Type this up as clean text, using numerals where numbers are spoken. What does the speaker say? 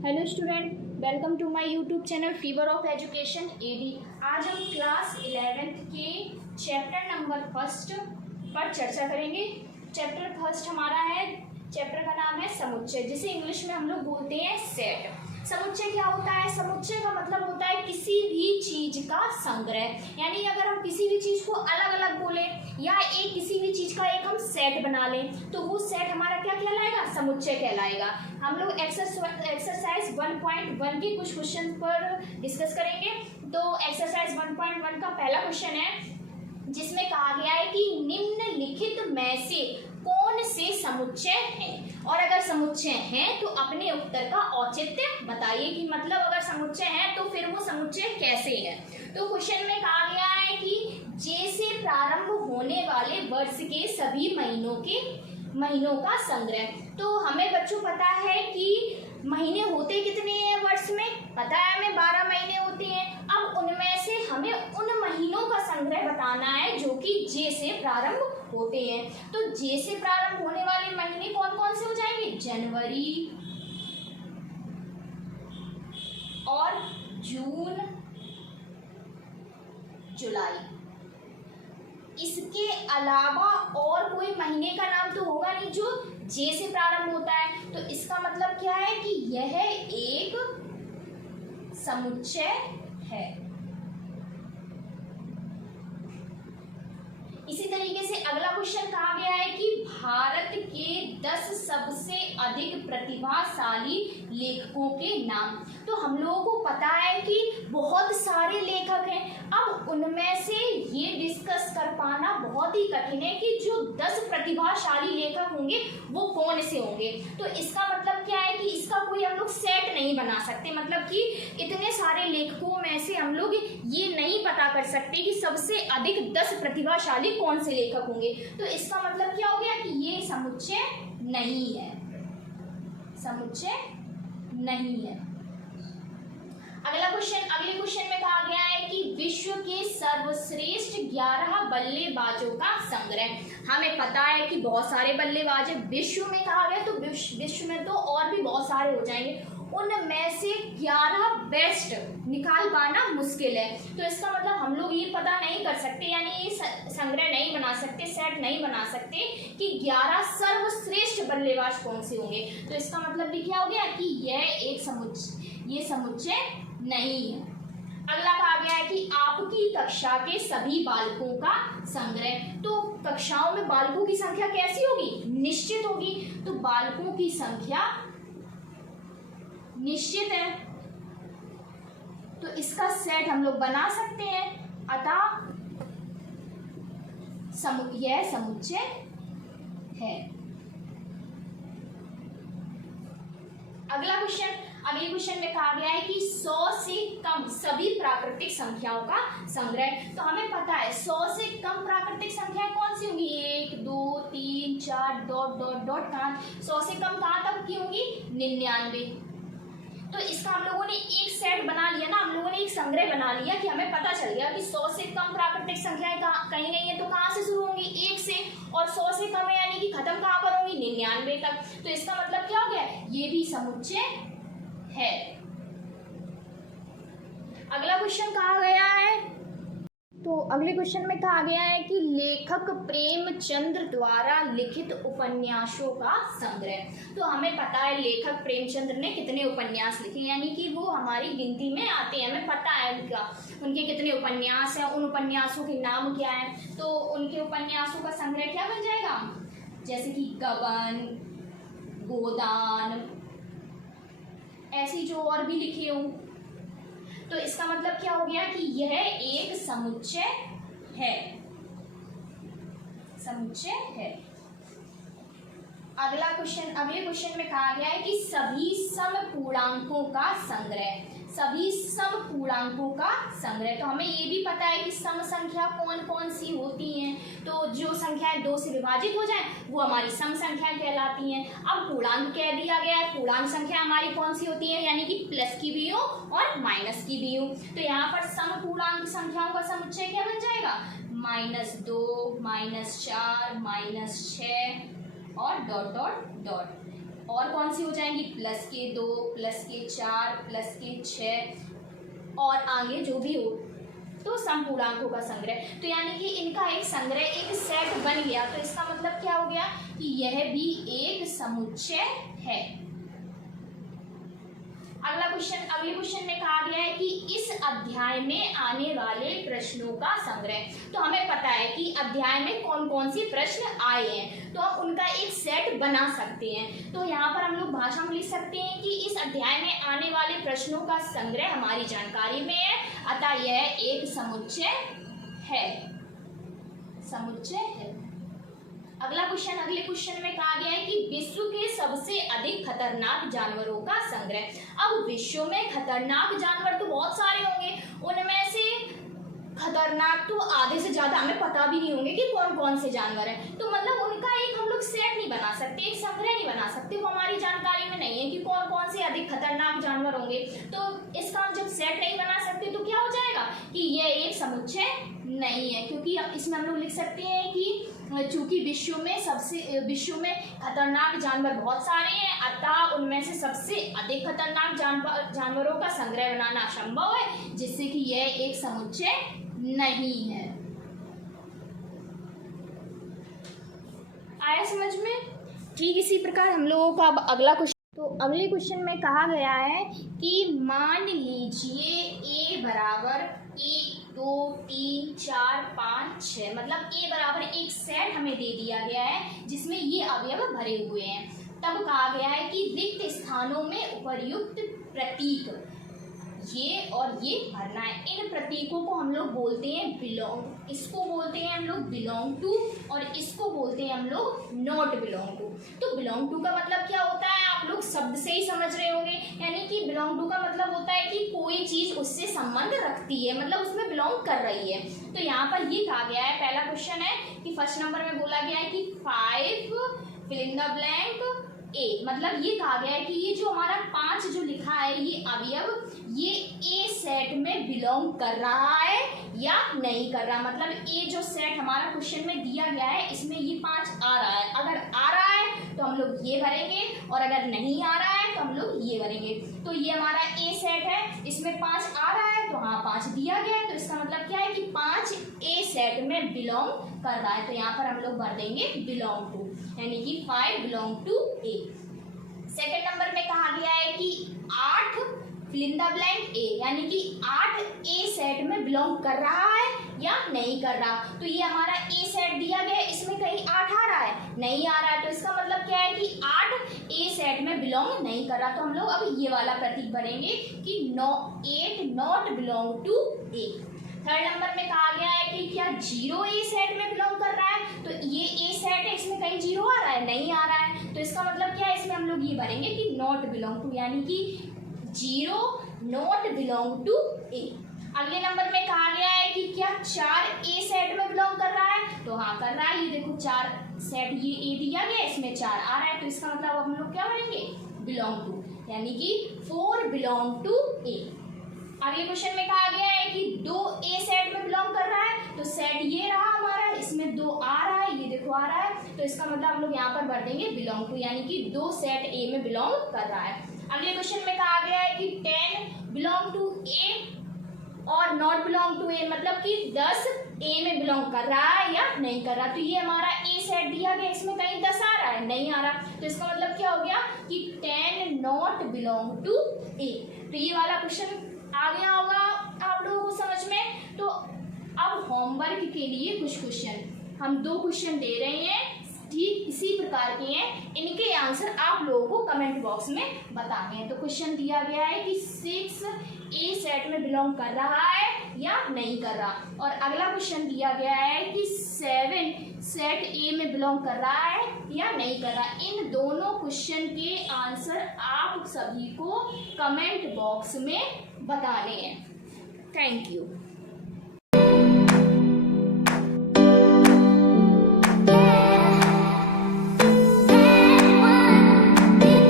Hello student, welcome to my YouTube channel fever of education AD. आज हम class 11th के chapter number first पर चर्चा करेंगे। चैप्टर फर्स्ट हमारा है, चैप्टर का नाम है समुच्चय, जिसे इंग्लिश में हम लोग बोलते हैं सेट। समुच्चय क्या होता है? समुच्चय का मतलब होता है किसी भी चीज का संग्रह। यानी अगर हम किसी भी चीज को अलग अलग बोले या एक किसी भी चीज का एक हम सेट बना लें तो वो सेट हमारा क्या कहलाएगा? समुच्चय कहलाएगा। हम लोग एक्सरसाइज 1.1 के कुछ क्वेश्चन पर डिस्कस करेंगे। तो एक्सरसाइज 1.1 का पहला क्वेश्चन है, जिसमें कहा गया है कि निम्नलिखित में से कौन से समुच्चय हैं, और अगर समुच्चय हैं तो अपने उत्तर का औचित्य बताइए। कि मतलब अगर समुच्चय है तो फिर वो समुच्चय कैसे है। तो क्वेश्चन में कहा गया है कि जे से प्रारंभ होने वाले वर्ष के सभी महीनों का संग्रह। तो हमें बच्चों पता है कि महीने होते कितने हैं वर्ष में? पता है हमें 12 महीने होते हैं। अब उनमें से हमें उन महीनों का संग्रह बताना है जो कि जे से प्रारंभ होते हैं। तो जे से प्रारंभ होने वाले महीने कौन कौन से हो जाएंगे? जनवरी और जून, जुलाई। इसके अलावा और कोई महीने का नाम तो होगा नहीं जो जे से प्रारंभ होता है। तो इसका मतलब क्या है कि यह एक समुच्चय है। इसी तरीके से अगला क्वेश्चन कहा गया है कि भारत के 10 सबसे अधिक प्रतिभाशाली लेखकों के नाम। तो हम लोगों को पता है कि बहुत सारे लेखक हैं। अब उनमें से ये डिस्कस कर पाना बहुत ही कठिन है कि जो 10 प्रतिभाशाली लेखक होंगे वो कौन से होंगे। तो इसका मतलब क्या है कि इसका कोई हम लोग सेट नहीं बना सकते। मतलब कि इतने सारे लेखकों में से हम लोग ये नहीं पता कर सकते कि सबसे अधिक 10 प्रतिभाशाली कौन से लेखक होंगे। तो इसका मतलब क्या हो गया कि ये समुच्चय नहीं है, समुच्चय नहीं है। अगले क्वेश्चन में कहा गया है कि विश्व के सर्वश्रेष्ठ 11 बल्लेबाजों का संग्रह। हमें पता है कि बहुत सारे बल्लेबाज हैं। विश्व में कहा गया तो विश्व में तो और भी बहुत सारे हो जाएंगे। उनमें से 11 बेस्ट निकाल पाना मुश्किल है। तो इसका मतलब हम लोग ये पता नहीं कर सकते, यानी ये संग्रह नहीं बना सकते, सेट नहीं बना सकते कि 11 सर्वश्रेष्ठ बल्लेबाज कौन से होंगे। तो इसका मतलब भी क्या हो गया कि ये समुच्चय नहीं है। अगला कहा गया है कि आपकी कक्षा के सभी बालकों का संग्रह। तो कक्षाओं में बालकों की संख्या कैसी होगी? निश्चित होगी। तो बालकों की संख्या निश्चित है, तो इसका सेट हम लोग बना सकते हैं। अतः यह समुच्चय है। अगले क्वेश्चन में कहा गया है कि 100 से कम सभी प्राकृतिक संख्याओं का संग्रह। तो हमें पता है 100 से कम प्राकृतिक संख्याएं कौन सी होंगी? 1 2 3 4 डॉट डॉट डॉट कहाँ? 100 से कम कहाँ तक की होंगी? 99। तो इसका हम लोगों ने एक सेट बना लिया ना, हम लोगों ने एक संग्रह बना लिया कि हमें पता चल गया कि 100 से कम प्राकृतिक संख्याएं कहीं नहीं है तो कहाँ से शुरू होंगी? 1 से। और 100 से कम है यानी कि खत्म कहाँ पर होंगी? 99 तक। तो इसका मतलब क्या हो गया? ये भी समुच्चय है। अगला क्वेश्चन कहा गया है, तो अगले क्वेश्चन में कहा गया है कि लेखक प्रेमचंद्र द्वारा लिखित उपन्यासों का संग्रह। तो हमें पता है लेखक प्रेमचंद्र ने कितने उपन्यास लिखे, यानी कि वो हमारी गिनती में आते हैं। हमें पता है उनके कितने उपन्यास हैं, उन उपन्यासों के नाम क्या हैं। तो उनके उपन्यासों का संग्रह क्या बन जाएगा? जैसे कि गबन, गोदान, ऐसी जो और भी लिखे हों। तो इसका मतलब क्या हो गया कि यह एक समुच्चय है, समुच्चय है। अगले क्वेश्चन में कहा गया है कि सभी समपूर्णांकों का संग्रह। सभी समपूर्णांकों का संग्रह। तो हमें ये भी पता है कि सम संख्या कौन कौन सी होती हैं। तो जो संख्याएं 2 से विभाजित हो जाए वो हमारी सम संख्या कहलाती हैं। अब पूर्णांक कह दिया गया है, पूर्णांक संख्या हमारी कौन सी होती है? यानी कि प्लस की भी हो और माइनस की भी हो। तो यहाँ पर समपूर्णांक संख्याओं का समुच्चय क्या बन जाएगा? -2, -4, -6 और डॉट डॉट डॉट। और कौन सी हो जाएंगी, प्लस के 2, प्लस के 4, प्लस के 6 और आगे जो भी हो, तो समपूर्णांकों का संग्रह। तो यानी कि इनका एक संग्रह, एक सेट बन गया। तो इसका मतलब क्या हो गया कि यह भी एक समुच्चय है। अगले क्वेश्चन में कहा गया है कि इस अध्याय में आने वाले प्रश्नों का संग्रह। तो हमें पता है कि अध्याय में कौन कौन से प्रश्न आए हैं, तो हम उनका एक सेट बना सकते हैं। तो यहाँ पर हम लोग भाषा में लिख सकते हैं कि इस अध्याय में आने वाले प्रश्नों का संग्रह हमारी जानकारी में है, अतः यह एक समुच्चय है। अगले क्वेश्चन में कहा गया है कि विश्व के सबसे अधिक खतरनाक जानवरों का संग्रह। अब विश्व में खतरनाक जानवर तो बहुत सारे होंगे, उनमें से खतरनाक तो आधे से ज्यादा हमें पता भी नहीं होंगे कि कौन कौन से जानवर हैं। तो मतलब उनका एक हम लोग सेट नहीं बना सकते, एक संग्रह नहीं बना सकते, वो हमारी जानकारी में नहीं है कि कौन कौन से अधिक खतरनाक जानवर होंगे। तो इसका हम जब सेट नहीं बना सकते तो क्या हो जाएगा कि ये एक समुच्चय नहीं है, क्योंकि इसमें हम लोग लिख सकते हैं कि चूंकि विश्व में खतरनाक जानवर बहुत सारे हैं, अतः उनमें से सबसे अधिक खतरनाक जानवरों का संग्रह बनाना असंभव है, जिससे कि यह एक समुच्चय नहीं है। आया समझ में? ठीक इसी प्रकार हम लोगों का अब अगला क्वेश्चन। तो अगले क्वेश्चन में कहा गया है कि मान लीजिए a बराबर 1, 2, 3, 4, 5, 6, मतलब a बराबर एक सेट हमें दे दिया गया है जिसमें ये अवयव भरे हुए हैं। तब कहा गया है कि रिक्त स्थानों में उपर्युक्त प्रतीक ये और ये भरना है। इन प्रतीकों को हम लोग बोलते हैं बिलोंग, इसको बोलते हैं हम लोग बिलोंग टू, और इसको बोलते हैं हम लोग नॉट बिलोंग टू। तो बिलोंग टू का मतलब क्या होता है, आप लोग शब्द से ही समझ रहे होंगे, यानी कि बिलोंग टू का मतलब होता है कि कोई चीज उससे संबंध रखती है, मतलब उसमें बिलोंग कर रही है। तो यहाँ पर ये कहा गया है, पहला क्वेश्चन है कि फर्स्ट नंबर में बोला गया है कि 5 फिल इन द ब्लैंक ए, मतलब ये कहा गया है कि ये जो हमारा 5 जो लिखा है ये अवयव ये ए सेट में बिलोंग कर रहा है या नहीं कर रहा। मतलब ए जो सेट हमारा क्वेश्चन में दिया गया है इसमें ये 5 आ रहा है, अगर आ रहा है तो हम लोग ये भरेंगे, और अगर नहीं आ रहा है तो हम लोग ये भरेंगे। तो ये हमारा ए सेट है, इसमें 5 आ रहा है, तो हाँ 5 दिया गया है, तो इसका मतलब क्या है कि 5 ए सेट में बिलोंग कर रहा है। तो यहाँ पर हम लोग भर देंगे बिलोंग टू, यानी कि 5 belong to A. Second number में कहा गया है कि 8 fill in the blank A, यानी कि 8 ए सेट में बिलोंग कर रहा है या नहीं कर रहा। तो ये हमारा ए सेट दिया गया है, इसमें कहीं 8 आ रहा है, नहीं आ रहा है, तो इसका मतलब क्या है कि 8 ए सेट में बिलोंग नहीं कर रहा। तो हम लोग अब ये वाला प्रतीक भरेंगे कि 8 not belong to A. Third number में कहा गया है कि क्या 0 ए सेट में बिलोंग कर रहा है, तो ये ए सेट है, इसमें कहीं 0 आ रहा है, नहीं आ रहा है, तो इसका मतलब क्या है, इसमें हम लोग ये भरेंगे कि नॉट बिलोंग टू, यानी कि 0 नॉट बिलोंग टू ए। अगले नंबर में कहा गया है कि क्या 4 ए सेट में बिलोंग कर रहा है, तो हाँ कर रहा है, ये देखो 4 सेट ये ए दिया गया, इसमें 4 आ रहा है, तो इसका मतलब अब हम लोग क्या भरेंगे, बिलोंग टू, यानी कि 4 बिलोंग टू ए। अगले क्वेश्चन में कहा गया है कि 2 ए सेट में बिलोंग कर रहा है, तो सेट ये रहा हमारा, इसमें 2 आ रहा है, ये देखो आ रहा है, तो इसका मतलब हम लोग यहाँ पर भर देंगे बिलोंग टू, यानी कि 2 सेट ए में बिलोंग कर रहा है। अगले क्वेश्चन में कहा गया है कि 10 बिलोंग टू ए और नॉट बिलोंग टू ए, मतलब कि 10 ए में बिलोंग कर रहा है या नहीं कर रहा। तो ये हमारा ए सेट दिया गया, इसमें कहीं 10 आ रहा है, नहीं आ रहा, तो इसका मतलब क्या हो गया कि 10 नॉट बिलोंग टू ए। तो ये वाला क्वेश्चन आ गया होगा आप लोगों को समझ में। तो अब होमवर्क के लिए कुछ क्वेश्चन, हम 2 क्वेश्चन दे रहे हैं, ठीक इसी प्रकार के हैं, इनके आंसर आप लोगों को कमेंट बॉक्स में बताने हैं। तो क्वेश्चन दिया गया है कि 6 ए सेट में बिलोंग कर रहा है या नहीं कर रहा, और अगला क्वेश्चन दिया गया है कि 7 सेट ए में बिलोंग कर रहा है या नहीं कर रहा। इन दोनों क्वेश्चन के आंसर आप सभी को कमेंट बॉक्स में बताने हैं। Thank you.